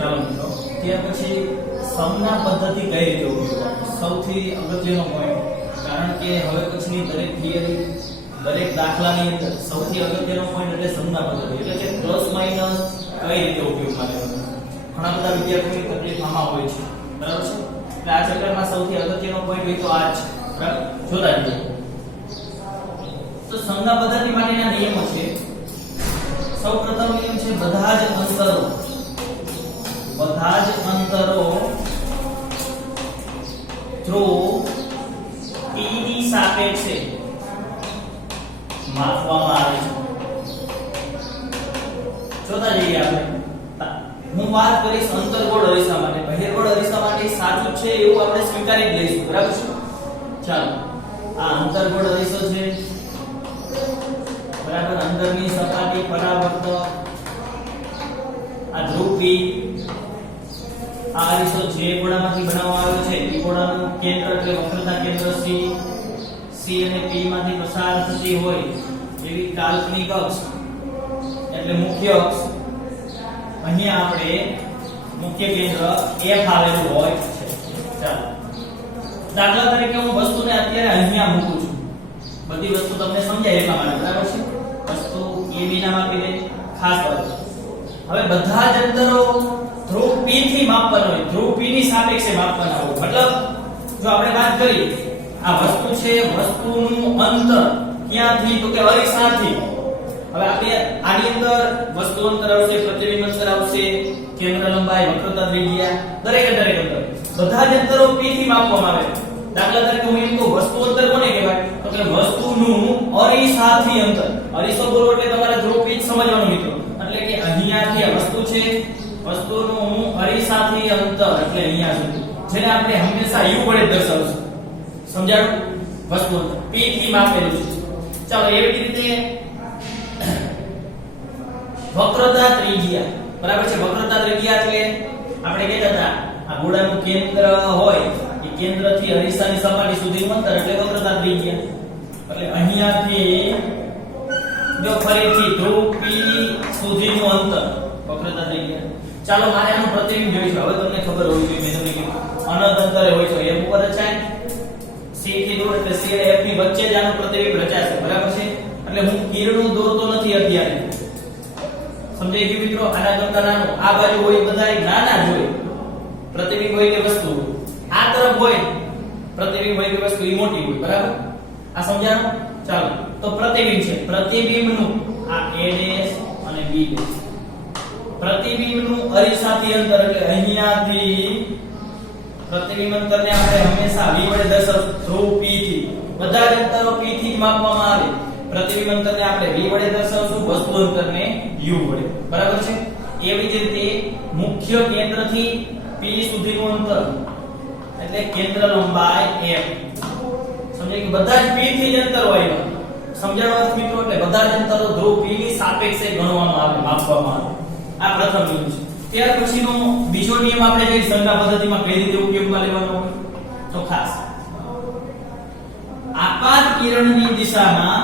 ચાલો મિત્રો, ત્યાર પછી સમના પદ્ધતિ કઈ રીતે ઉપયોગી? સૌથી અગત્યનો પોઈન્ટ, કારણ કે હવે પછીની દરેક થિયરી, દરેક દાખલાની અંદર સૌથી અગત્યનો પોઈન્ટ એટલે સમના પદ્ધતિ, એટલે કે પ્લસ માઇનસ કઈ રીતે ઉપયોગમાં લેવાનું. ઘણા બધા વિદ્યાર્થીઓની તકલીફ આમાં હોય છે, બરાબર છે. એટલે આ ચેપ્ટરમાં સૌથી અગત્યનો પોઈન્ટ હોય તો આ જ, બરાબર. જોતા જઈએ તો સમના પદ્ધતિ માટેના નિયમો છે. સૌપ્રથમ નિયમ છે બધા જ અંતરો ધ્રુવ p ની સાપેક્ષે માપવામાં આવે છે. જોતા જઈએ આપણે. હું વાત કરીશ અંતર્ગોળ અરીસા માટે. બહિર્ગોળ અરીસા માટે સાચું છે એવું આપણે સ્વીકારી જ લઈશું, બરાબર છે. ચાલો, આ અંતર્ગોળ અરીસો છે, બરાબર. અંદરની સપાટી પરાવર્તક, આ ધ્રુવ p, આ અરીસો જે ગોળામાંથી બનાવવામાં આવ્યો છે એ ગોળાનું કેન્દ્ર એટલે વક્રતા કેન્દ્ર C અને P માંથી પસાર થતી હોય એવી કાલ્પનિક અક્ષ એટલે મુખ્ય અક્ષ, અહીંયા આપણે મુખ્ય કેન્દ્ર F આવેલું હોય છે. ચાલો, દાખલા તરીકે હું વસ્તુને અત્યારે અહીંયા મૂકું છું. બધી વસ્તુ તમને સમજાય એટલા માટે, બરાબર છે. વસ્તુ AB ના માપી દે, ખાસ વાત. હવે બધા જ અંતરો ધ્રુવ P થી માપવાના હોય, ધ્રુવ P ની સાપેક્ષે માપવાના હોય. મતલબ જો આપણે વાત કરીએ આ વસ્તુ છે, વસ્તુનું અંતર ક્યાંથી તો કે અરીસાથી. હવે આપણે આની અંદર વસ્તુ અંતર આવશે, પ્રતિબિંબ અંતર આવશે, કેન્દ્ર લંબાઈ, વક્રતા ત્રિજ્યા, દરેક અંતર બધા જ અંતરો P થી માપવામાં આવે. દાખલા તરીકે હું એમ કહું વસ્તુ અંતર કોને કહેવાય તો કે વસ્તુનું અરીસાથી અંતર. અરીસો બોલો એટલે તમારે ધ્રુવ P જ સમજવાનું મિત્રો. એટલે કે અહીંયાથી આ વસ્તુ છે, વસ્તુનું અરીસાથી અંતર એટલે અહીંયા સુધી, જેને આપણે હંમેશા u વડે દર્શાવશું. સમજાયું? વસ્તુ P થી માપેલું છે. ચાલો, એવી રીતે વક્રતા ત્રિજ્યા, બરાબર છે. વક્રતા ત્રિજ્યા એટલે આપણે કહેતા હતા આ ગોળાનું કેન્દ્ર હોય એ કેન્દ્રથી અરીસાની સપાટી સુધીનું અંતર એટલે વક્રતા ત્રિજ્યા. એટલે અહીંયાથી જો ફરીથી ધ્રુવ P સુધીનું અંતર વક્રતા ત્રિજ્યા. ચાલો, મારે આનું પ્રતિબિંબ જોઈશું. હવે તમને ખબર હોવી જોઈએ, મેં તમને કીધું અનંત અંતરે હોય તો F ઉપર રચાય, C થી દૂર એટલે C અને F ની વચ્ચે જ આનું પ્રતિબિંબ રચાશે, બરાબર છે. એટલે હું કિરણો દોરતો નથી અત્યારે, સમજાઈ ગયું મિત્રો? આના કરતા નાનું આ બાજુ હોય, બધાય નાના જ હોય. પ્રતિબિંબ હોય કે વસ્તુ આ તરફ હોય, પ્રતિબિંબ હોય કે વસ્તુ એ મોટી હોય, બરાબર. આ સમજાણું? ચાલો, તો પ્રતિબિંબ છે, પ્રતિબિંબનું આ A' અને B', પ્રતિબિંબનું અરીસાથી અંતર એટલે અહીંયાથી પ્રતિબિંબ અંતરને આપણે હંમેશા V વડે દર્શાવશું. ધ્રુવ P થી બધા જ અંતરો P થી માપવામાં આવે. પ્રતિબિંબ અંતરને આપણે V વડે દર્શાવશું, વસ્તુ અંતરને U વડે, બરાબર છે. એવી જ રીતે મુખ્ય કેન્દ્રથી P સુધીનું અંતર એટલે કેન્દ્ર લંબાઈ F. સમજાય કે બધા જ P થી જ અંતર હોય. સમજાવવા મિત્રો, એટલે બધા જ અંતરો ધ્રુવ P ની સાપેક્ષે ગણવામાં આવે, માપવામાં આવે. આ પ્રથમ નિયમ છે. ત્યાર પછીનો બીજો નિયમ આપણે જોઈ સંજ્ઞા પદ્ધતિમાં કઈ રીતે ઉપયોગમાં લેવાનો હોય તો ખાસ આપાત કિરણની દિશાના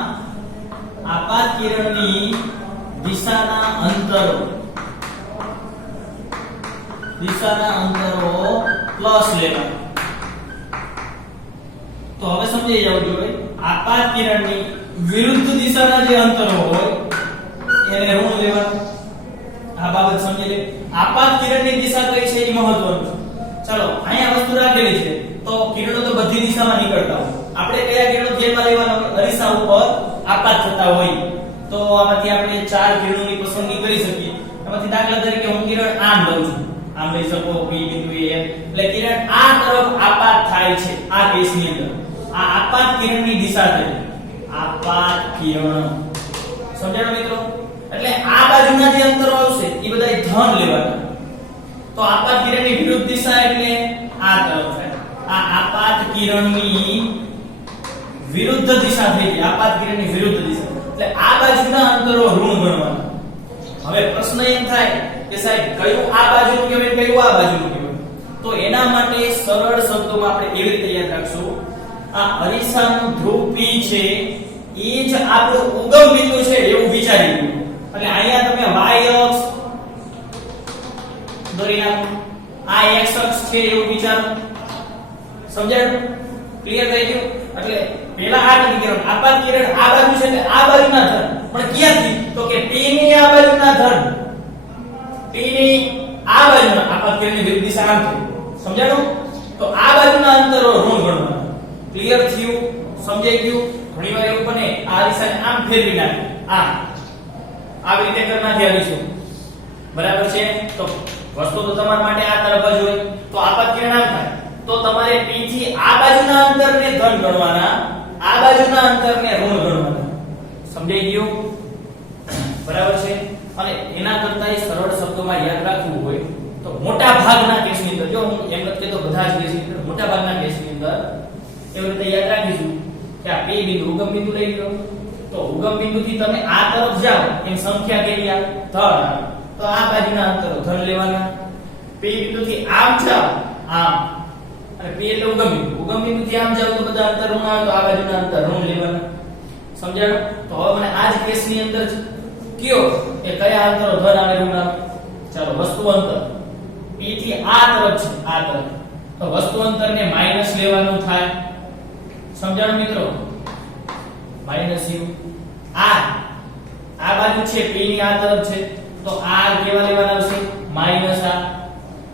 અંતરો પ્લસ લેવા. તો હવે સમજાઈ જાવ જોઈએ, આપાત કિરણની વિરુદ્ધ દિશાના જે અંતરો હોય એને ઋણ લેવાનું. આ બાબત સમજી લે. આપાત કિરણની દિશા કઈ છે એ મહત્વનું છે. ચાલો, અહીંયા વસ્તુ રાખેલી છે તો કિરણો તો બધી દિશામાં નીકળતા હોય. આપણે કયા કિરણો ધ્યાનમાં લેવાના હોય? અરીસા ઉપર આપાત થતા હોય. તો આમાંથી આપણે 4 કિરણોની પસંદગી કરી શકીએ. એમાંથી દાખલા તરીકે હું કિરણ આમ લઉં છું, આમ લઈ શકો P બિંદુ A, એટલે કિરણ આ તરફ આપાત થાય છે. આ કેસની અંદર આ આપાત કિરણની દિશા છે, આપાત કિરણ. સમજાણો મિત્રો? એટલે આ બાજુના જે અંતરો આવશે એ બધા ધન લેવાના. તો આપાત કિરણની વિરુદ્ધ દિશા એટલે આ તરફ થાય. આ આપાત કિરણની વિરુદ્ધ દિશા થઈ ગઈ, આપાત કિરણની વિરુદ્ધ દિશા. એટલે આ બાજુના અંતરો ઋણ ગણવાના. હવે પ્રશ્ન એમ થાય કે સાહેબ કયું આ બાજુનું કહેવાય, કયું આ બાજુનું કહેવાય? તો એના માટે સરળ શબ્દોમાં આપણે એવી રીતે યાદ રાખશું, આ અરીસાનું ધ્રુવ P છે એ જ આપણું ઉગમ બિંદુ છે એવું વિચારી લો. એટલે અહીંયા તમે y અક્ષ દોરી નાખો. આ x અક્ષ છે એવું વિચારો. સમજાયું? ક્લિયર થઈ ગયું? એટલે પહેલા આ નક્કી કરવાનું, આપાત કિરણ આ બાજુ છે એટલે આ બાજુના ધન, પણ ક્યાંથી? તો કે p ની આ બાજુના ધન, p ની આ બાજુના આપાત કિરણની વિરુદ્ધ દિશા આમ થઈ. સમજાયું? તો આ બાજુના અંતરો ઋણ ગણવાના. ક્લિયર થયું? સમજાઈ ગયું? ઘણીવાર એવું બને આ દિશાને આમ ફેરવી નાખે, આમ આવી રીતે કરી નાખી આવીશું. બરાબર છે? તો વસ્તુ તો તમારા માટે આ તરફ જ હોય, તો આપાત કિરણ આમ થાય. તો તમારે p થી આ બાજુના અંતરને ધન ગણવાના, આ બાજુના અંતરને ઋણ ગણવાના. સમજાઈ ગયું? બરાબર છે? અને એના કરતા સરળ શબ્દોમાં યાદ રાખવું હોય તો મોટા ભાગના કેસની અંદર, જો હું એમ નથી કહેતો બધા જ કેસની અંદર, મોટા ભાગના કેસની અંદર એવી રીતે યાદ રાખીશું કે આ p બિંદુ ઉગમ બિંદુ લઈ લો. તો ઉગમ બિંદુથી તમે આ તરફ જાઓ એમ સંખ્યા કેટલી આવે? ધન. તો આ બાજુના અંતરો ધન લેવાના. p બિંદુથી આમ જાઓ, આમ, અને p એટલે ઉગમ બિંદુ, ઉગમ બિંદુથી આમ જાઓ તો બધા અંતર ઋણ આવે, તો આ બાજુના અંતર ઋણ લેવાના. સમજાયું? તો હવે મને આ જ કેસની અંદર કયો કે કયા અંતરો ધન આવે ઋણ આવે? ચાલો, વસ્તુ અંતર p થી આ તરફ છે, આ તરફ, તો વસ્તુ અંતરને માઈનસ લેવાનું થાય. સમજાયું મિત્રો? Minus u. આ બાજુ છે p ની આ તરફ છે, તો આ કેવા લેવાના આવશે? માઈનસ આ.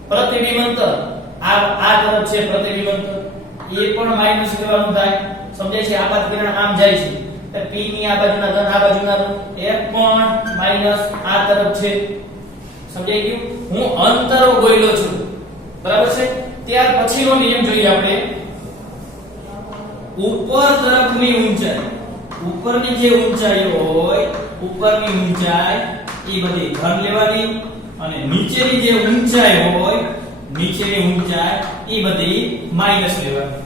પ્રતિબિંબ અંતર આ તરફ છે, પ્રતિબિંબ અંતર એ પણ માઈનસ લેવાનું થાય. સમજાય છે? આપાત કિરણ આમ જાય છે, તો p ની આ બાજુના ધન, આ બાજુના ઋણ, એ પણ માઈનસ આ તરફ છે. સમજાઈ ગયું? હું અંતરો બોલ્યો છું. બરાબર છે? ત્યાર પછીનો નિયમ જોઈએ આપણે. ઉપર તરફની ઊંચાઈ, ઉપરની જે ઊંચાઈ હોય, ઉપરની ઊંચાઈ એ બધી ધન લેવાની, અને નીચેની જે ઊંચાઈ હોય, નીચેની ઊંચાઈ એ બધી માઈનસ લેવાની.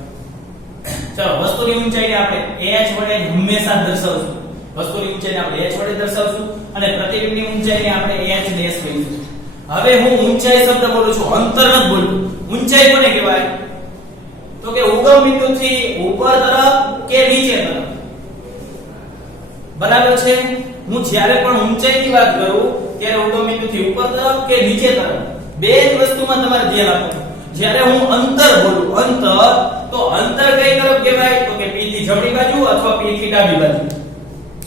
ચાલો, વસ્તુની ઊંચાઈને આપણે h વડે હંમેશા દર્શાવશું. વસ્તુની ઊંચાઈને આપણે h વડે દર્શાવશું અને પ્રતિબિંબની ઊંચાઈને આપણે h ડેશ કહીશું. હવે હું ઊંચાઈ શબ્દ બોલું છું, અંતર નથી બોલું. ઊંચાઈ કોને કહેવાય? તો કે ઉગમ બિંદુથી ઉપર તરફ કે નીચે તરફ. બરાબર છે? હું જ્યારે પણ ઊંચાઈની વાત કરું ત્યારે ઉગમ બિંદુથી ઉપર તરફ કે નીચે તરફ, બે જ વસ્તુમાં તમારે ધ્યાન આપવું. જ્યારે હું અંતર બોલું, અંતર, તો અંતર કઈ તરફ કહેવાય? તો કે p થી જમણી બાજુ અથવા p થી ડાબી બાજુ.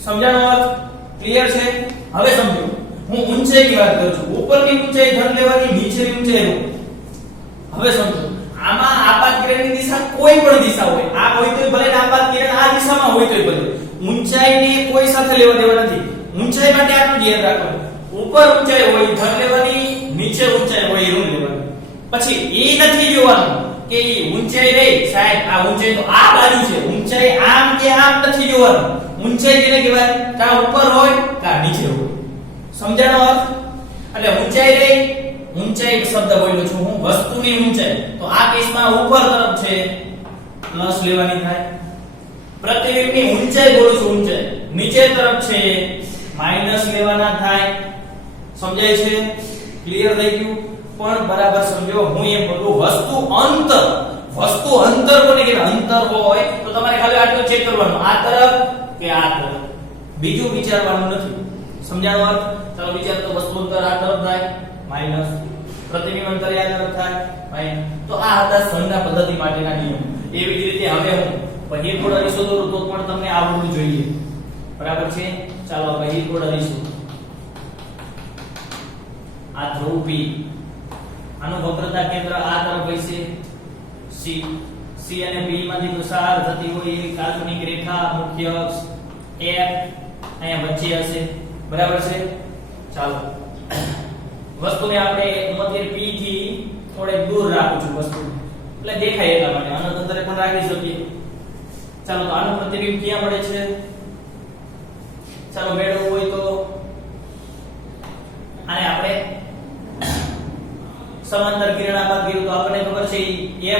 સમજાણો વાત? ક્લિયર છે? હવે સમજો, હું ઊંચાઈની વાત કરું છું. ઉપરની ઊંચાઈ ધન લેવાની, નીચેની ઊંચાઈ ઋણ. હવે સમજો, આમાં આપાત કિરણની દિશા કોઈ પણ દિશા હોય, આ હોય તોય ભલે, આપાત કિરણ આ દિશામાં હોય તોય ભલે, ઊંચાઈને કોઈ સાથે લેવા દેવા નથી. ઊંચાઈ માટે આટલું ધ્યાન રાખવાનું, ઉપર ઊંચાઈ હોય ધન લેવાની, નીચે ઊંચાઈ હોય ઋણ લેવાની. પછી એ નથી જોવાનું કે ઊંચાઈ રહી સાહેબ, આ ઊંચાઈ તો આ બાજુ છે, ઊંચાઈ આમ કે આમ નથી જોવાનું. ઊંચાઈ કેને કહેવાય? કા ઉપર હોય કા નીચે હોય. સમજાણો વાત? એટલે ઊંચાઈ રહી, ઊંચાઈ શબ્દ બોલ્યો છું હું, વસ્તુની ઊંચાઈ, તો આ કેસમાં ઉપર તરફ છે, પ્લસ લેવાની થાય. પ્રતિબિંબની ઊંચાઈ બોલું છું, ઊંચાઈ નીચે તરફ છે, માઈનસ લેવાના થાય. સમજાય છે? ક્લિયર થઈ ગયું? પણ બરાબર સમજો, હું એમ બોલું વસ્તુ અંતર, વસ્તુ અંતર કોને કહેવાય? અંતર હોય તો તમારે ખાલી આટલું ચેક કરવાનું, આ તરફ કે આ તરફ, બીજું વિચારવાનું નથી. સમજાણો વાત? ચાલો વિચાર તો, વસ્તુ અંતર આ તરફ થાય માઈનસ, પ્રતિબિંબ અંતર આ તરફ થાય માઈનસ. તો આ હતા સંજ્ઞા પદ્ધતિ માટેના નિયમ. એવી જ રીતે હવે હું બહિર્ગોળ અરીસો દોરું તો પણ તમને આવડવું જોઈએ. બરાબર છે? ચાલો બહિર્ગોળ અરીસો, આ ધ્રુવ p, આનું વક્રતા કેન્દ્ર આ તરફ હશે, c અને b માંથી પસાર થતી હોય એવી કાલ્પનિક રેખા, મુખ્ય અક્ષ f અહીંયા વચ્ચે હશે. બરાબર છે? ચાલો, વસ્તુને આપણે મધ્ય p થી થોડે દૂર રાખું છું વસ્તુ, એટલે દેખાય એટલા માટે. આનો અંતરે પણ રાખી શકીએ. ચાલો, તો આનું પ્રતિબિંબ ક્યાં મળે છે? ચાલો મેળવવું હોય તો આને આપણે સમાંતર કિરણાપાત કર્યું તો આપણને ખબર છે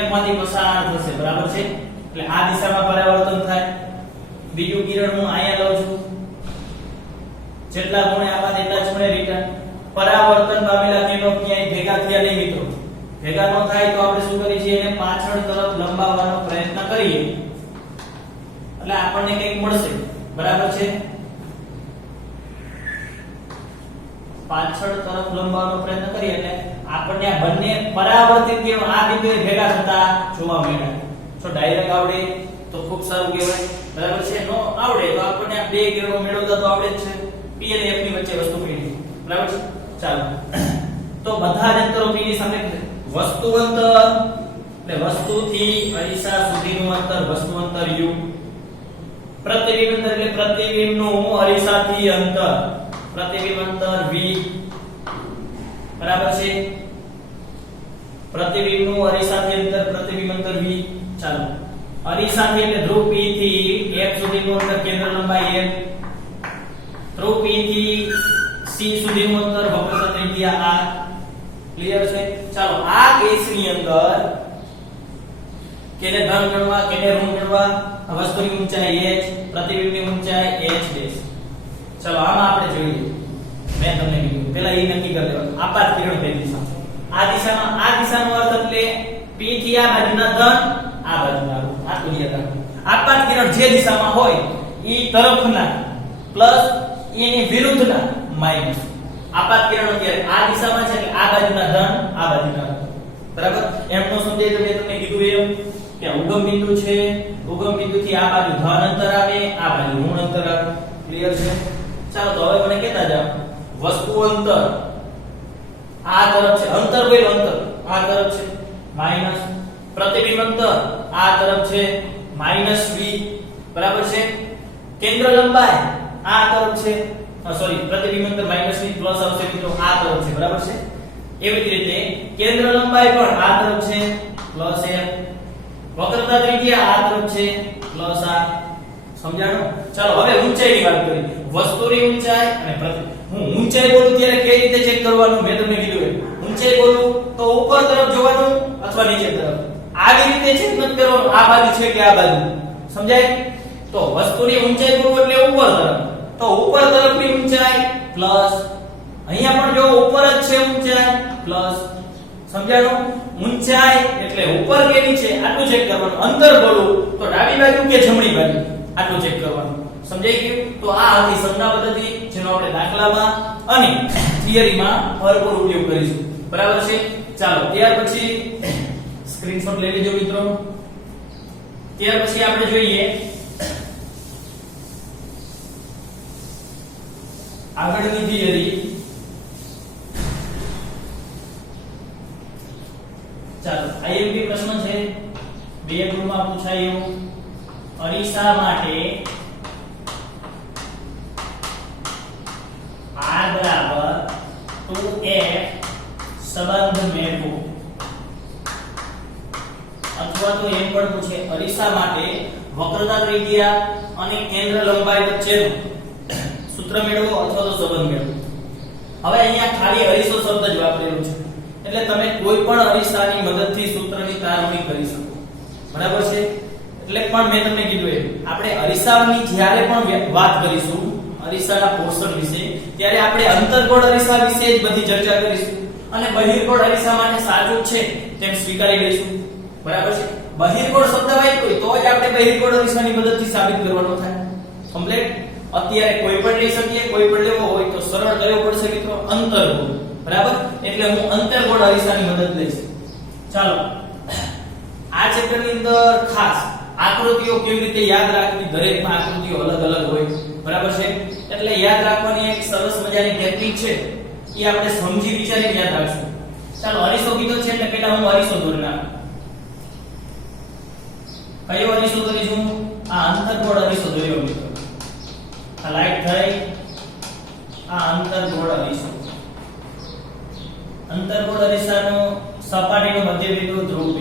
f માંથી પસાર થશે. બરાબર છે? એટલે આ દિશામાં પરાવર્તન થાય. બીજું કિરણ હું અહીંયા લઉં છું, જેટલા ખૂણે આપાત એટલા જ ખૂણે રિટર્ન. પરાવર્તન પામેલા કિરણો ક્યાંય ભેગા થયા નહીં મિત્રો. ભેગા ન થાય તો આપણે શું કરીએ છીએ? એને પાછળ તરફ લંબાવવાનો પ્રયત્ન કરીએ એટલે આપણને કંઈક મળશે. બરાબર છે? પાછળ તરફ લંબાવવાનો પ્રયત્ન કરીએ એટલે આપણને આ બંને પરાવર્તિત કિરણો આ બિંદુએ ભેગા થતા જોવા મળ્યા. જો ડાયરેક્ટ આવડે તો ખૂબ સારું કહેવાય, બરાબર છે. નો આવડે તો આપણને આ બે કિરણો મેળવતા તો આવડે જ છે. P અને F ની વચ્ચે વસ્તુ પડી, બરાબર છે. ચાલો તો બધા જ અંતરો P ની સામે વસ્તુ અંતર એટલે વસ્તુથી અરીસા સુધીનું અંતર વસ્તુ અંતર u, પ્રતિબિંબ અંતર એટલે પ્રતિબિંબનું અરીસાથી અંતર પ્રતિબિંબ અંતર v, બરાબર છે. પ્રતિબિંબનું અરીસાથી અંતર પ્રતિબિંબ અંતર v. ચાલો અરીસાથી એટલે ધ્રુવ P થી F સુધીનું અંતર કેન્દ્ર લંબાઈ l, ધ્રુવ P થી C સુધીનું અંતર વક્રતા ત્રિજ્યા r. ક્લિયર છે. ચાલો આ કેસની અંદર કેને ધન ગણવા કેને ઋણ ગણવા, વસ્તુની ઊંચાઈ h, પ્રતિબિંબની ઊંચાઈ h ડેશ. ચાલો આમાં આપણે જોઈએ. મેં તમને કીધું પહેલા એ નક્કી કરી લેવાનું આપાત કિરણ કઈ દિશા. આ દિશાનો અર્થ એટલે P થી આ બાજુના ધન આ બાજુના ઋણ. આ તુલ્યતા આપાત કિરણ જે દિશામાં હોય ઈ તરફના પ્લસ એની વિરુદ્ધના માઈનસ. આપાત કિરણ અત્યારે આ દિશામાં છે એટલે આ બાજુના ધન આ બાજુના ઋણ, બરાબર. એમનો સંદેશ મેં તમને કીધું એમ કે ઉગમ બિંદુ છે, ઉગમ બિંદુથી આ બાજુ ધન અંતર આવે આ બાજુ ઋણ અંતર આવે. ક્લિયર છે. ચાલો તો હવે મને કહેતા જાવ વસ્તુ અંતર આ તરફ છે, અંતર બોલો અંતર આ તરફ છે માઈનસ, પ્રતિબિંબ અંતર આ તરફ છે માઈનસ v, બરાબર છે. કેન્દ્ર લંબાઈ આ તરફ છે, સોરી પ્રતિબિંબ અંતર માઈનસ v પ્લસ આવશે મિત્રો આ તરફ છે, બરાબર છે. એવી જ રીતે કેન્દ્ર લંબાઈ પણ આ તરફ છે પ્લસ f, વક્રતા ત્રિજ્યા આ તરફ છે પ્લસ r. સમજાણું. ચાલો હવે ઊંચાઈની વાત કરીએ. વસ્તુની ઊંચાઈ અને હું ઊંચાઈ બોલું ત્યારે કઈ રીતે ચેક કરવાનું મેં તમને કીધું એમ. ઊંચાઈ બોલું તો ઉપર તરફ જોવાનું અથવા નીચે તરફ. આવી રીતે ચેક ન કરવાનું આ બાજુ છે કે આ બાજુ. સમજાય. તો વસ્તુની ઊંચાઈ બોલું એટલે ઉપર તરફ, તો ઉપર તરફની ઊંચાઈ પ્લસ, અહીંયા પણ જો ઉપર જ છે ઊંચાઈ પ્લસ. સમજાણું. ઊંચાઈ એટલે ઉપર કે નીચે આટલું ચેક કરવાનું. અંતર બોલું તો ડાબી બાજુ કે જમણી બાજુ આટલું ચેક કરવાનું. સમજાઈ ગયું. તો આ હતી સંજ્ઞા પદ્ધતિ જેનો આપણે દાખલામાં અને થિયરીમાં ભરપૂર ઉપયોગ કરીશું, બરાબર છે. ચાલો ત્યાર પછી સ્ક્રીનશોટ લઈ લેજો મિત્રો. ત્યાર પછી આપણે જોઈએ આગળની થિયરી. ચાલો આઈએમપી પ્રશ્ન છે, બે ગ્રુપમાં પૂછાયું. અરીસા માટે r બરાબર 2f સંબંધ મેળવો, અથવા તો એમ પણ પૂછે અરીસા માટે વક્રતા ત્રિજ્યા અને કેન્દ્ર લંબાઈ વચ્ચેનું સૂત્ર મેળવો અથવા તો સંબંધ મેળવો. હવે અહીંયા ખાલી અરીસો શબ્દ જ વાપરેલો છે એટલે તમે કોઈ પણ અરીસાની મદદથી સૂત્રની તારવણી કરી શકો, બરાબર છે. એટલે પણ મેં તમને કીધું એમ આપણે અરીસાની જ્યારે પણ વાત કરીશું અરીસાના પોર્શન વિશે ત્યારે આપણે અંતર્ગોળ અરીસા વિશે જ બધી ચર્ચા કરીશું અને બહિર્ગોળ અરીસા માટે સાચું છે તેમ સ્વીકારી લઈશું, બરાબર છે. બહિર્ગોળ શબ્દ વાપરીએ તો જ આપણે બહિર્ગોળ અરીસાની મદદથી સાબિત કરવાનો થાય. કમ્પ્લીટ. અત્યારે કોઈ પણ લઈ શકીએ, કોઈ પણ લેવો હોય તો સરળ કયો પડશે મિત્રો અંતર્ગોળ, બરાબર. એટલે હું અંતર્ગોળ અરીસાની મદદ લઈશ. ચાલો આ ચેપ્ટરની અંદર ખાસ આકૃતિઓ કેવી રીતે યાદ રાખવી, દરેકમાં આકૃતિઓ અલગ અલગ હોય, બરાબર છે. એટલે યાદ રાખવાની એક સરસ મજાની ટેકનિક છે એ આપણે સમજી વિચારીને યાદ રાખશું. ચાલો અરીસો કીધો છે એટલે પહેલા હું અરીસો દોરી નાખું. કયો અરીસો દોરીશું? આ અંતર્ગોળ અરીસો દોર્યો મિત્રો. આ લાઈટ થઈ, આ અંતર્ગોળ અરીસો. અંતર્ગોળ અરીસાનો સપાટીનો મધ્યબિંદુ ધ્રુવ P.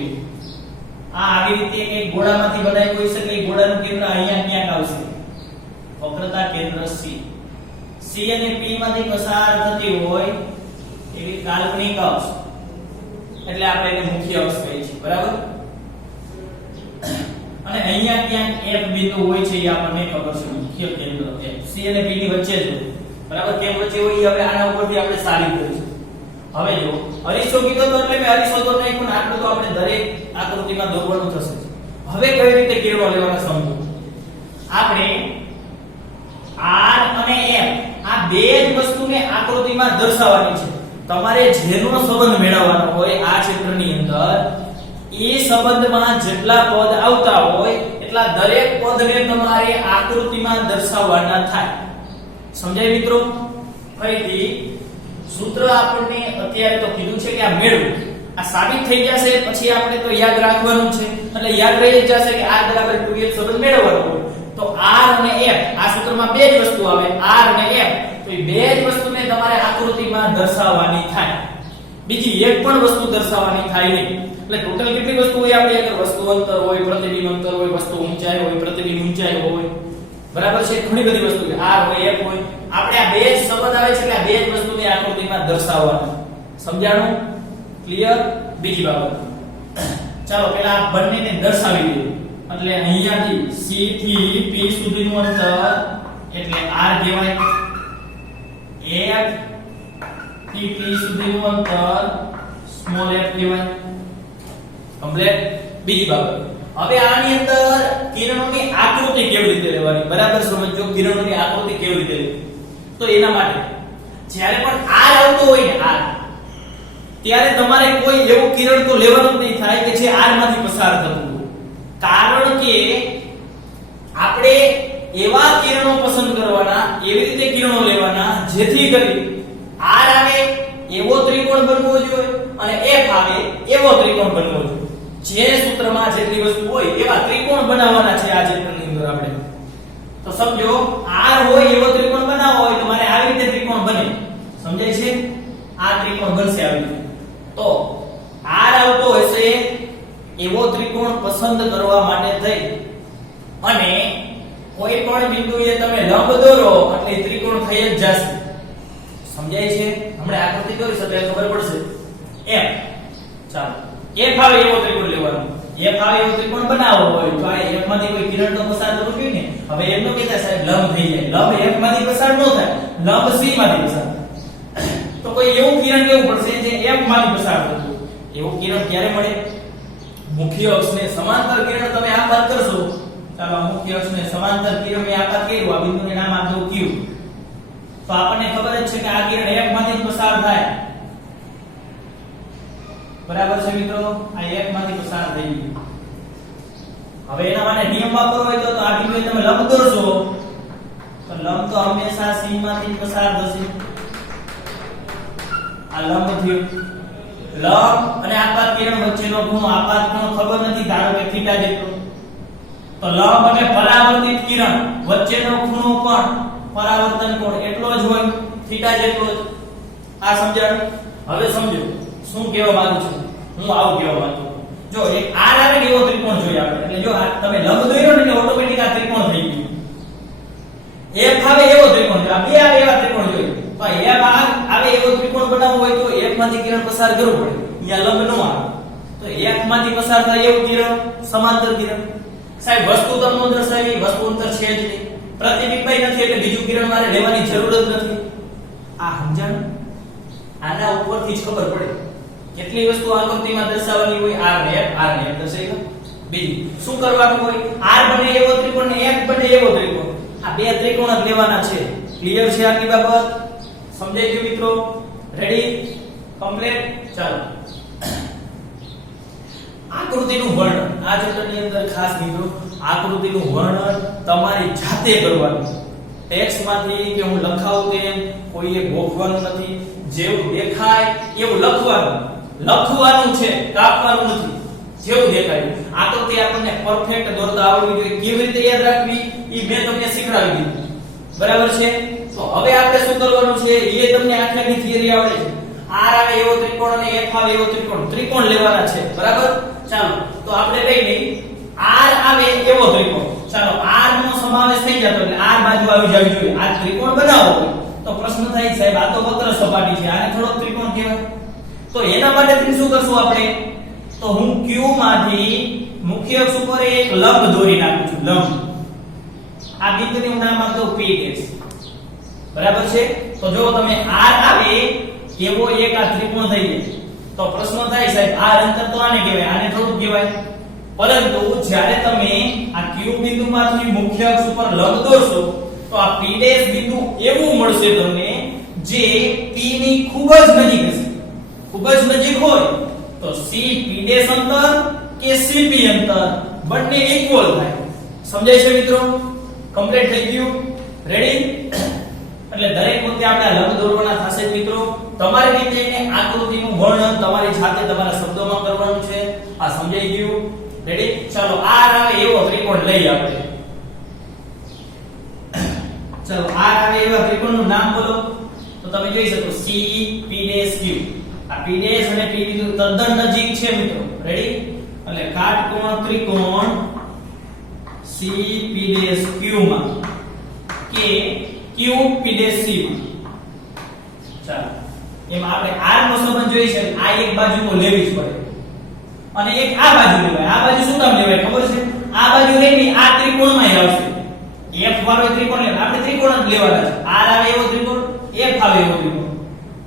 આ આવી રીતે એક ગોળામાંથી બનાવી હોઈ શકે. ગોળાનું કેન્દ્ર અહીંયા ક્યાંક આવશે. વક્રતા કેન્દ્ર C. C અને P માંથી પસાર થતી હોય એવી કાલ્પનિક અક્ષ એટલે આપણે એને મુખ્ય અક્ષ કહીએ છીએ, બરાબર. અને અહીંયા ક્યાંક F બિંદુ હોય છે એ આપણને ખબર છે. મુખ્ય કેન્દ્ર C અને P ની વચ્ચે જ હોય, બરાબર. કેમ વચ્ચે હોય એ હવે આના ઉપરથી આપણે સાબિત કરીશું. હવે જો અરીસો કીધો તો એટલે મેં અરીસો દોર નાખ્યો ને આટલું તો આપણે દરેક આકૃતિમાં દોરવાનું થશે. હવે કઈ રીતે કિરણો લેવાના સમજો. આપણે R અને F આ બે જ વસ્તુને આકૃતિમાં દર્શાવવાની છે. તમારે જેનો સંબંધ મેળવવાનો હોય આ ચિત્રની અંદર એ સંબંધમાં જેટલા પદ આવતા હોય એટલા દરેક પદને તમારે આકૃતિમાં દર્શાવવાના થાય. સમજાય મિત્રો? ફરીથી સૂત્ર આપણને અત્યારે તો કીધું છે કે આ મેળવો, આ સાબિત થઈ જશે પછી આપણે તો યાદ રાખવાનું છે. એટલે યાદ રહી જશે કે r બરાબર 2f સંબંધ મેળવવાનો હોય તો r અને f આ સૂત્રમાં બે જ વસ્તુ આવે r અને f. તો એ બે જ વસ્તુને તમારે આકૃતિમાં દર્શાવવાની થાય. બીજી એક પણ વસ્તુ દર્શાવવાની થાય નહીં. એટલે ટોટલ કેટલી વસ્તુ હોય આપણી આગળ? વસ્તુ અંતર હોય, પ્રતિબિંબ અંતર હોય, વસ્તુ ઊંચાઈ હોય, પ્રતિબિંબ ઊંચાઈ હોય. બરાબર છે? ઘણી બધી વસ્તુ છે. r હોય, f હોય. આપણે આ બે જ સંબંધ આવે છે કે આ બે જ વસ્તુને આકૃતિમાં દર્શાવવાની. સમજાણું? ક્લિયર? બીજી બાબત, ચાલો પેલા આ બંનેને દર્શાવી દઈએ. એટલે અહીંયાથી c થી p સુધીનું અંતર એટલે r કહેવાય. f થી p સુધીનું અંતર સ્મોલ f કહેવાય. કમ્પ્લીટ? બીજી બાબત, હવે આની અંદર કિરણોની આકૃતિ કેવી રીતે લેવાની? બરાબર સમજો, કિરણોની આકૃતિ કેવી રીતે લેવી? તો એના માટે જ્યારે પણ r આવતો હોય ને r, ત્યારે તમારે કોઈ એવું કિરણ તો લેવાનું જ નહીં થાય કે જે r માંથી પસાર થતું હોય. કારણ કે આપણે એવા કિરણો પસંદ કરવાના, એવી રીતે કિરણો લેવાના જેથી કરી r આવે એવો ત્રિકોણ બનવો જોઈએ અને f આવે એવો ત્રિકોણ બનવો જોઈએ. જે સૂત્રમાં જેટલી વસ્તુ હોય એવા ત્રિકોણ બનાવવાના છે આ ચિત્રની અંદર આપણે. તો સમજો r હોય એવો ત્રિકોણ બનાવવો હોય તો મારે આવી રીતે ત્રિકોણ બને. સમજાય છે? આ ત્રિકોણ બનશે આવી રીતે. તો r આવતો હશે એવો ત્રિકોણ પસંદ કરવા માટે થઈ અને કોઈ પણ બિંદુએ તમે લંબ દોરો એટલે ત્રિકોણ થઈ જ જશે. સમજાય છે? હમણાં આકૃતિ દોરીશ એટલે ખબર પડશે. f, ચાલો f આવે એવો ત્રિકોણ લેવાનો. f આવે એવો ત્રિકોણ બનાવવો હોય તો આ f માંથી કોઈ કિરણ તો પસાર કરવું જોઈએ ને. હવે એમ નો કહેતા સાહેબ લંબ થઈ જાય. લંબ f માંથી પસાર ન થાય, લંબ c માંથી પસાર થાય. તો કોઈ એવું કિરણ લેવું પડશે જે f માંથી પસાર થતું હોય. એવું કિરણ ક્યારે મળે? મુખ્ય અક્ષને સમાંતર કિરણ તમે આપાત કરશો. ચાલો મુખ્ય અક્ષને સમાંતર કિરણ મે આપાત કર્યું, આ બિંદુને નામ આપો q. તો આપણને ખબર જ છે કે આ કિરણ f માંથી પસાર થાય. બરાબર છે મિત્રો? આ f માંથી પસાર થઈ ગયું. હવે એના માટે નિયમ વાપરવો હોય તો આ બિંદુએ તમે લંબ દોરશો તો લંબ તો હંમેશા c માંથી પસાર થશે. આ લંબ થયો. લંબ અને આપાત કિરણ વચ્ચેનો ખૂણો, આપાત ખૂણો ખબર નથી, ધારો કે θ જેટલો. તો લંબ અને પરાવર્તિત કિરણ વચ્ચેનો ખૂણો પણ પરાવર્તન કોણ એટલો જ હોય, θ જેટલો જ. આ સમજાણ? હવે સમજો શું કહેવા માંગુ છું. હું આવું કહેવા માંગુ છું. જો એક r આવે એવો ત્રિકોણ જોઈએ આપણે. એટલે જો આ તમે લંબ દોર્યો ને એટલે ઓટોમેટિક આ ત્રિકોણ થઈ ગયું. f આવે એવો ત્રિકોણ જોઈએ, આ બે આવે એવા ત્રિકોણ જોઈએ. તો f આવે એવો ત્રિકોણ બનાવવો હોય તો f માંથી કિરણ પસાર કરવું પડે. અહીંયા લંબ નો આવે તો f માંથી પસાર થાય એવું કિરણ સમાંતર કિરણ. સાહેબ વસ્તુ તમને દર્શાવી, વસ્તુ અંતર છે જ નહીં, પ્રતિબિંબ નથી એટલે બીજું કિરણ મારે લેવાની જરૂર જ નથી. આ સમજાણ? આના ઉપરથી જ ખબર પડે કેટલી વસ્તુ આકૃતિમાં દર્શાવવાની હોય. r ને f દર્શાવ્યું. બીજું શું કરવાનું હોય? r બને એવો ત્રિકોણ ને f બને એવો ત્રિકોણ. આ બે ત્રિકોણ જ લેવાના છે. ક્લિયર છે આટલી બાબત? સમજાઈ ગયું મિત્રો? રેડી? કમ્પ્લીટ? ચાલો આકૃતિનું વર્ણન આ ચેપ્ટરની અંદર ખાસ મિત્રો આકૃતિનું વર્ણન તમારી જાતે કરવાનું. ટેક્સ્ટ માંથી કે હું લખાવું તેમ કોઈએ ગોખવાનું નથી. જેવું દેખાય એવું લખવાનું છે, કાપવાનું નથી. જેવું દેખાય આકૃતિ આપણને પરફેક્ટ દોરતા આવડવી જોઈએ. કેવી રીતે યાદ રાખવી એ મેં તમને શીખવાડી દીધું. બરાબર છે? તો હવે આપણે શું કરવાનું છે એ તમને આખી થિયરી આવડે છે. r આવે એવો ત્રિકોણ અને f આવે એવો ત્રિકોણ લેવાના છે. બરાબર? ચાલો તો આપણે લઈ લઈએ r આવે એવો ત્રિકોણ. ચાલો r નો સમાવેશ થઈ જતો એટલે r બાજુ આવી જવી જોઈએ. આ ત્રિકોણ બનાવો તો પ્રશ્ન થાય સાહેબ આ તો વક્ર સપાટી છે, આને થોડો ત્રિકોણ કહેવાય. તો એના માટે શું કરશું આપણે? તો હું q માંથી મુખ્ય અક્ષ ઉપર એક લંબ દોરી નાખું છું. લંબ આ બિંદુનું નામ આપો p'. બરાબર છે? તો જો તમે r આવે એવો એક આ ત્રિકોણ થઈ જાય તો પ્રશ્ન થાય સાહેબ આ અંતર તો આને કહેવાય, આને થોડું કહેવાય. પરંતુ જ્યારે તમે આ q બિંદુમાંથી મુખ્ય અક્ષ ઉપર લંબ દોરશો તો આ P' બિંદુ એવું મળશે તમને જે P ની ખૂબ જ નજીક હશે. ખૂબ જ નજીક હોય તો CP' અંતર કે CP અંતર બંને ઇક્વલ થાય. સમજાય છે મિત્રો? કમ્પ્લીટ થઈ ગયું? રેડી? એટલે દરેક વખતે આપણે આ લંબ દોરવાના થશે મિત્રો. તમારી રીતે એને આકૃતિનું વર્ણન તમારી જાતે તમારા શબ્દોમાં કરવાનું છે. આ સમજાઈ ગયું? રેડી? ચાલો R આવે એવો ત્રિકોણ લઈએ આપણે. ચાલો R આવે એવા ત્રિકોણનું નામ બોલો. તો તમે જોઈ શકો CP'Q. આ P' અને P બિંદુ તદ્દન નજીક છે મિત્રો. રેડી? એટલે કાટકોણ ત્રિકોણ CP'Q માં કે QP'C માં. ચાલો એમાં આપણે R નો સંબંધ જોઈ છે. આ એક બાજુ તો લેવી જ પડે અને એક આ બાજુ લેવાય. આ બાજુ શું કામ લેવાય ખબર છે? આ બાજુ લેવી આ ત્રિકોણમાં આવશે. F વાળો ત્રિકોણ લેવા આપણે ત્રિકોણ જ લેવાના છે. R આવે એવો ત્રિકોણ, F આવે એવો ત્રિકોણ.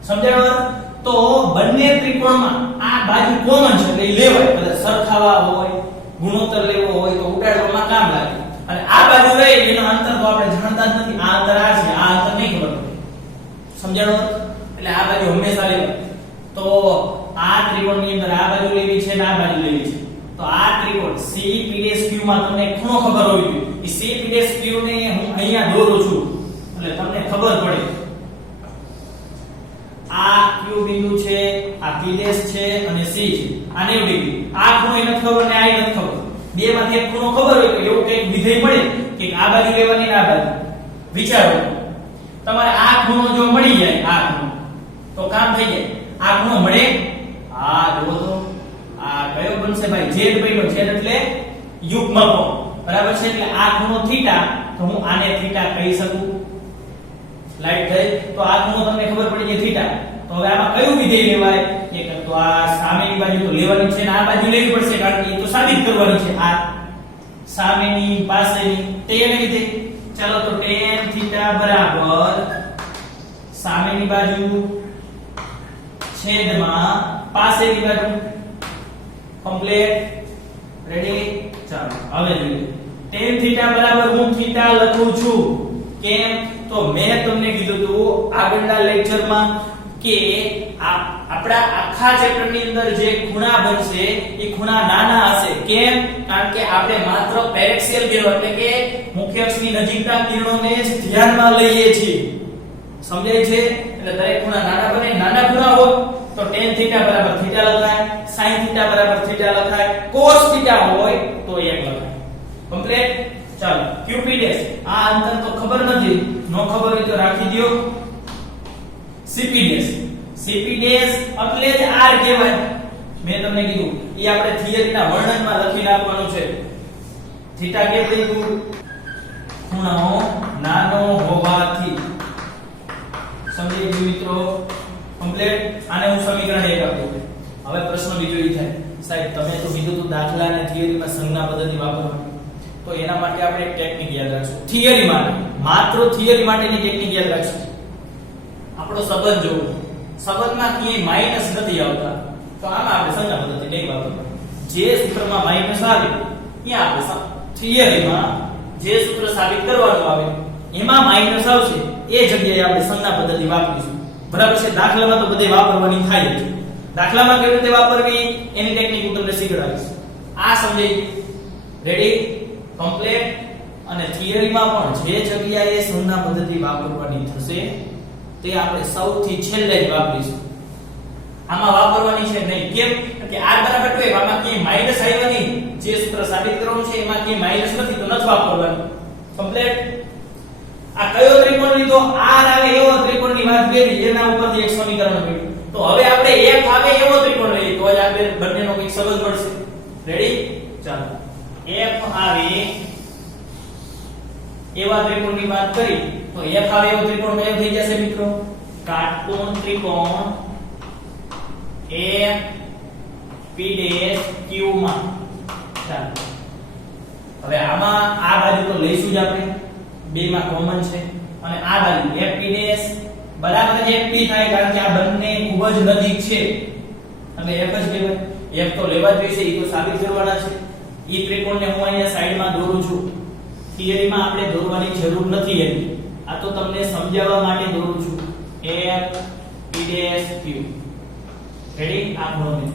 સમજાયું? તો બંને ત્રિકોણમાં આ બાજુ કોમન છે એટલે લેવાય. કદાચ સરખાવા હોય, ગુણોત્તર લેવો હોય તો ઉડાડવામાં કામ લાગે. અને આ બાજુ લઈ એનો અંતર તો આપણે જાણતા જ નથી. આ અંતર આ છે, આ અંતર નહીં ખબર પડે. સમજાણો? એટલે આ બાજુ હંમેશા લેવાય. તો આ ત્રિકોણની અંદર આ બાજુ લેવી છે અને આ બાજુ લેવી છે. તો આ ત્રિકોણ CP'Q માં તમને ખૂણો ખબર હોવી જોઈએ. એ CP'Q ને હું અહીંયા દોરું છું એટલે તમને ખબર પડે. આ Q બિંદુ છે, આ P' છે અને C છે. આ 90 ડિગ્રી. આ ખૂણો એને ખબર ને આ નથી ખબર. બે માંથી એક ખૂણો ખબર હોય તો એવું કંઈક વિધેય મળે કે આ બાજુ લેવાની ને આ બાજુ. વિચારો. તમારે આ ખૂણો જો મળી જાય આ ખૂણો તો કામ થઈ જાય. આ ખૂણો મળે? હા જો તો આ કયો બનશે ભાઈ? Z બન્યો. Z એટલે યુગ્મ કોણ. બરાબર છે? એટલે આ ખૂણો થીટા તો હું આને થીટા કહી શકું. લાઈટ થઈ તો આ ખૂણો તમને ખબર પડી ગઈ થીટા. તો હવે આમાં કયું વિધેય લેવાય? એક તો આ સામેની બાજુ તો લેવાની છે ને આ બાજુ લેવી પડશે કારણ કે એ તો સાબિત કરવાની છે. આ સામેની પાસેની તે એને વિધેય. ચાલો તો tan થીટા બરાબર સામેની બાજુ છેદમાં પાસેની બાજુ. કમ્પ્લીટ? રેડી? ચાલો હવે જોઈએ. tan થીટા બરાબર હું થીટા લખું છું. કેમ? તો મેં તમને કીધું હતું આગળના લેક્ચરમાં કે આપણા આખા ચેપ્ટરની અંદર જે ખૂણા બનશે એ ખૂણા નાના હશે. કેમ? કારણ કે આપણે માત્ર પેરેક્સિયલ કિરણો એટલે કે મુખ્ય અક્ષની નજીકના કિરણોને જ ધ્યાનમાં લઈએ છીએ. સમજાય છે? એટલે દરેક ખૂણા નાના બને. નાના ખૂણા હોય તો tan થીટા બરાબર થીટા લખાય, sin થીટા બરાબર થીટા લખાય, cos થીટા હોય તો 1 લખાય. કમ્પ્લીટ? ચાલો QP' આ અંતર તો ખબર નથી. નો ખબર હોય તો રાખી દો. CP' એટલે જ R કહેવાય. મેં તમને કીધું એ આપણે થિયરીના વર્ણનમાં લખી નાખવાનું છે. થીટા કે કીધું ખૂણો નાનો હોવાથી. સમજી ગયું મિત્રો? કમ્પ્લીટ? આને હું સમીકરણ 1 આપું. હવે પ્રશ્ન બીજો એ થાય સાહેબ તમે તો કીધું તો દાખલા અને થિયરીમાં સંજ્ઞા પદ્ધતિ વાપરવાની. તો એના માટે આપણે એક ટેકનિક યાદ રાખશું. થિયરી માટે માત્ર થિયરી માટેની ટેકનિક યાદ રાખશું. આપણો સંબંધ જોવો. સંબંધમાં ક્યાંય માઈનસ નથી આવતા તો આમાં આપણે સંજ્ઞા પદ્ધતિ નહીં વાપરવાની. જે સૂત્રમાં માઈનસ આવે ત્યાં આપણે થિયરીમાં જે સૂત્ર સાબિત કરવાનું આવે એમાં માઈનસ આવશે એ જગ્યાએ આપણે સંજ્ઞા પદ્ધતિ વાપરીશું. બરાબર છે? દાખલામાં તો બધે વાપરવાની થાય છે. દાખલામાં કેવી રીતે વાપરવી એની ટેકનિક હું તમને શીખવાડીશ. આ સમજાઈ? રેડી? કમ્પ્લીટ? અને થિયરીમાં પણ જે જગ્યાએ સંજ્ઞા પદ્ધતિ વાપરવાની થશે તે આપણે સૌથી છેલ્લે જ વાપરીશું. આમાં વાપરવાની છે નહીં. કેમ? કે r બરાબર 2 આમાં ક્યાંય માઈનસ આવ્યા નહીં. જે સૂત્ર સાબિત કરવાનું છે એમાં ક્યાંય માઈનસ નથી તો નથી વાપરવાનું. કમ્પ્લીટ? આ કયો ત્રિકોણ લીધો? R આવે એવો ત્રિકોણની વાત કરી એના ઉપરથી એક સમીકરણ મળ્યું. તો હવે આપણે F આવે એવો ત્રિકોણ લઈએ તો જ આ બંનેનો કંઈક સંબંધ મળશે. રેડી? ચાલો F આવે એવા ત્રિકોણની વાત કરી તો F આવે એવો ત્રિકોણ કયો થઈ જશે મિત્રો? કાટકોણ ત્રિકોણ FP'Q માં. ચાલો હવે આમાં આ બાજુ તો લઈશું જ આપણે. બે માં કોમન છે અને આ બાજુ FP' બરાબર જ FP થાય કારણ કે આ બંને ખૂબ જ નજીક છે એટલે F જ કહેવાય. F તો લેવા જ જોઈએ એ તો સાબિત કરવાના છે. ઈ ત્રિકોણને હું અહીંયા સાઈડમાં દોરું છું. થિયરીમાં આપણે દોરવાની જરૂર નથી એની. આ તો તમને સમજાવવા માટે દોરું છું. F P dash Q. Ready? આ ખૂણો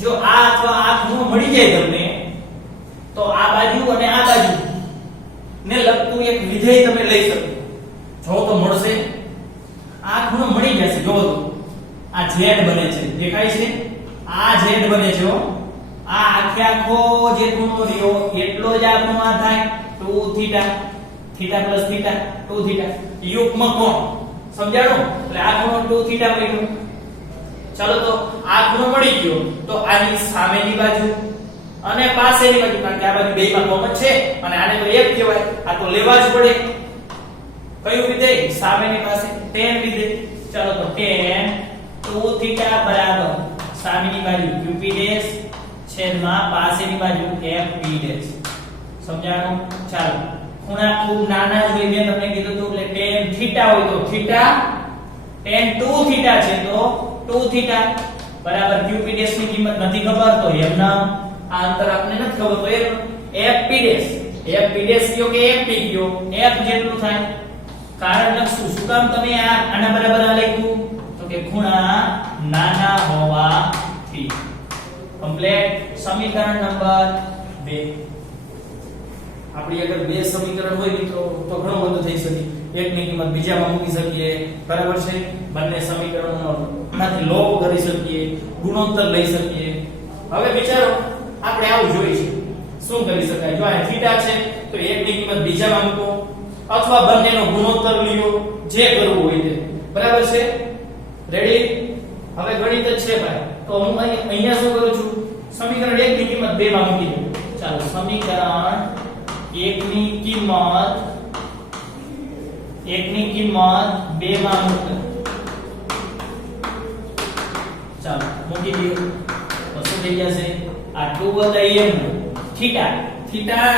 જો આ અથવા આ ખૂણો મળી જાય તમને તો આ બાજુ અને આ બાજુ ને લગતું એક વિધેય તમે લઈ શકો. જો તો મળશે. આ ખૂણો મળી જશે. જો તો આ z બને છે. દેખાય છે? આ z બને છે. આ આખો જે ખૂણો રહ્યો એટલો જ આ ખૂણો થાય 2 theta. Theta plus theta 2 theta યુગ્મ કોણ. સમજાણો? એટલે આ ખૂણો 2 થીટા બન્યો. ચાલો તો આ ખૂણો મળી ગયો તો આની સામેની બાજુ અને પાસેની બાજુ, કારણ કે આ બાજુ બેયમાં કોમન છે અને આને તો એક કહેવાય, આ તો લેવા જ પડે. કયું વિધેય? સામેની પાસે tan વિધેય. ચાલો તો tan 2 થીટા બરાબર સામેની બાજુ qp ડેશ છેદમાં પાસેની બાજુ fp ડેશ. સમજાણો? ચાલો ખૂણા ખૂબ નાના જ હોય. મેં તમને કીધું હતું એટલે tan થીટા હોય તો થીટા, tan 2 થીટા છે તો 2 થીટા બરાબર qp ડેશ ની કિંમત નથી ખબર તો એમના આ અંતર આપને નથી ખબર તો fp ડેશ. fp ડેશ કયો કે fp કયો? f જેટલું થાય. કારણ લખશું. શું કામ તમે આના બરાબર આ લખ્યું? તો કે ખૂણા નાના હોવાથી. કમ્પ્લીટ. સમીકરણ નંબર 2. આપણી અગર બે સમીકરણ હોય મિત્રો તો ઘણું બધું થઈ શકે. એકની કિંમત બીજામાં મૂકી શકીએ. બરાબર છે? બંને સમીકરણોમાંથી લોપ કરી શકીએ, ગુણોત્તર લઈ શકીએ. હવે વિચારો આપણે આવું જોઈશું. શું કરી શકાય? જો આ થીટા છે તો એકની કિંમત બીજામાં મૂકો અથવા બંનેનો ગુણોત્તર લ્યો, જે કરવું હોય તે. બરાબર છે? રેડી? હવે ગણિત જ છે ભાઈ. તો હું અહીંયા શું કરું છું? સમીકરણ 1 ની કિંમત 2 માં મૂકી દઉં. ચાલો સમીકરણ 1 ની કિંમત 2 માં મૂકો. ચાલો મૂકી દઈએ તો શું થઈ જશે? આ 2 વત્તા m થીટા. થીટા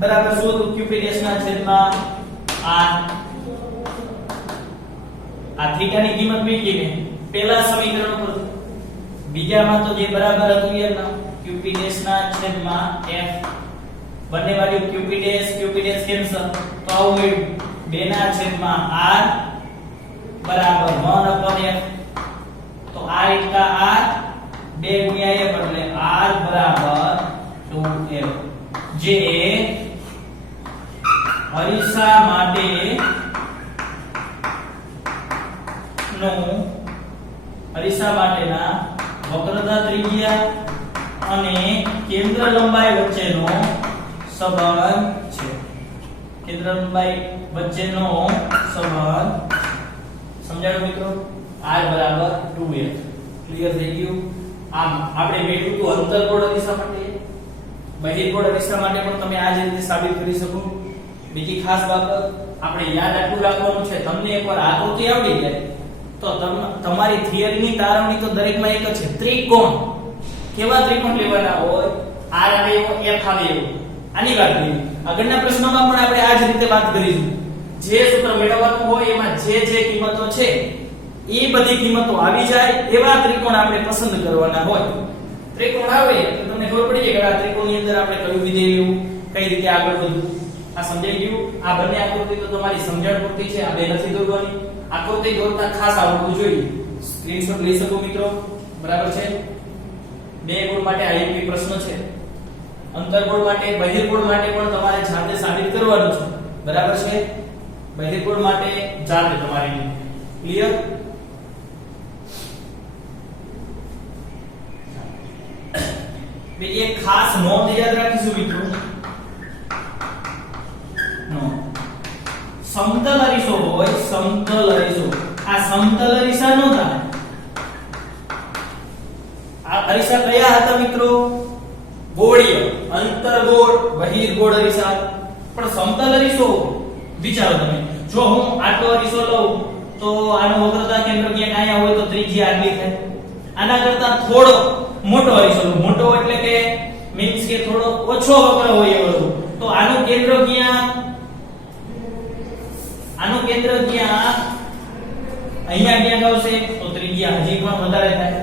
બરાબર શું હતું? qp ડેશ ના છેદમાં આ થીટાની કિંમત મૂકીને પહેલા સમીકરણ પર, બીજામાં તો જે બરાબર હતું એના qp ડેશ ના છેદમાં f. બંને બાજુ qp ડેશ કેન્સલ તો આવું મળ્યું 2 ના છેદમાં r બરાબર 1/f. તો r એટલા r 2 ગુણ્યા f એટલે r બરાબર 2f. જે અરીસા માટે માટેના વક્રતા ત્રિજ્યા અને કેન્દ્ર લંબાઈ વચ્ચેનો સંબંધ છે. કેન્દ્ર લંબાઈ વચ્ચેનો સંબંધ સમજાયું મિત્રો? r બરાબર 2f. ક્લિયર થઈ ગયું? આમ આપણે મેળવ્યું તો અંતર્ગોળ અરીસા માટે, બહિર્ગોળ અરીસા માટે પણ તમે આ જ રીતે સાબિત કરી શકો. બીજી ખાસ બાબત આપણે યાદ આટલું રાખવાનું છે, તમને એકવાર આકૃતિ આવડી જાય તો તમારી થિયરીની તારવણી તો દરેકમાં એક જ છે. ત્રિકોણ. કેવા ત્રિકોણ લેવાના હોય? r આવે એવો, f આવે એવો. આની વાત કરી. આગળના પ્રશ્નોમાં પણ આપણે આ જ રીતે વાત કરીશું. જે સૂત્ર મેળવવાનું હોય એમાં જે કિંમતો છે એ બધી કિંમતો આવી જાય એવા ત્રિકોણ આપણે પસંદ કરવાના હોય. ત્રિકોણ આવે તો તમને ખબર પડી જાય કે આ ત્રિકોણની અંદર આપણે કયું વિધેય લેવું, કઈ રીતે આગળ વધવું. આ સમજાઈ ગયું? આ બંને આકૃતિ તો તમારી સમજણ પૂરતી છે. આ બે નથી દોરવાની. આકૃતિ દોરતા ખાસ આવડવું જોઈએ. સ્ક્રીનશોટ લઈ શકો મિત્રો. બરાબર છે? બે ગુણ માટે આ એક પ્રશ્ન છે. અંતર્ગોળ માટે, બહિર્ગોળ માટે પણ તમારે જાતે સાબિત કરવાનું છે. બરાબર છે? બહિર્ગોળ માટે જાતે તમારે. ક્લિયર? એક ખાસ નોંધ યાદ રાખીશું મિત્રો. સમતલ અરીસો હોય, સમતલ અરીસો. આ સમતલ અરીસા નો થાય. આ અરીસા કયા હતા મિત્રો? ગોળીય, અંતર્ગોળ, બહિર્ગોળ અરીસા. પણ સમતલ અરીસો વિચારો તમે. જો હું આટલો અરીસો લઉં તો આનો વક્રતા કેન્દ્ર ક્યાંક અહીંયા હોય તો ત્રિજ્યા આટલી થાય. આના કરતા થોડો મોટો અરીસો, મોટો એટલે કે મીન્સ કે થોડો ઓછો વક્ર હોય એવો, તો આનું કેન્દ્ર ક્યાં? આનું કેન્દ્ર ક્યાં? અહીંયા ક્યાંક આવશે તો ત્રિજ્યા હજી પણ વધારે થાય.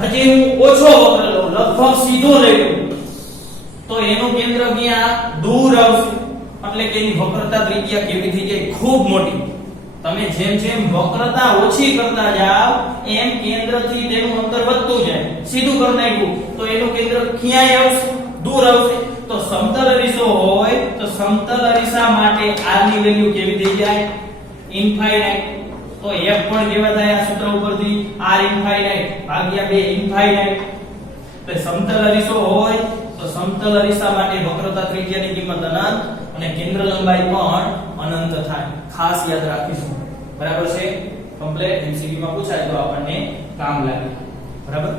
હજી હું ઓછો વક્ર લઉં, લગભગ સીધો લઈ લઉં તો એનું કેન્દ્ર ક્યાં? દૂર આવશે. એટલે કે એની વક્રતા ત્રિજ્યા કેવી થઈ જાય ખૂબ મોટી તમે જેમ જેમ વક્રતા ઓછી કરતા જાવ એમ કેન્દ્રથી તેનું અંતર વધતું જાય સીધું કરી નાખ્યું તો એનું કેન્દ્ર ક્યાંય આવશે દૂર આવશે તો સમતલ અરીસો હોય તો સમતલ અરીસા માટે r ની વેલ્યુ કેવી થઈ જાય ઇન્ફાઇનાઇટ તો f પણ કેવા થાય આ સૂત્ર ઉપરથી r ઇન્ફાઇનાઇટ ભાગ્યા 2 ઇન્ફાઇનાઇટ તો સમતલ અરીસો હોય તો સમતલ અરીસા માટે વક્રતા ત્રિજ્યાની કિંમત અનંત અને કેન્દ્ર લંબાઈ પણ અનંત થાય ખાસ યાદ રાખીશું બરાબર છે કમ્પ્લીટ MCQ માં પૂછાય તો આપણને કામ લાગે બરાબર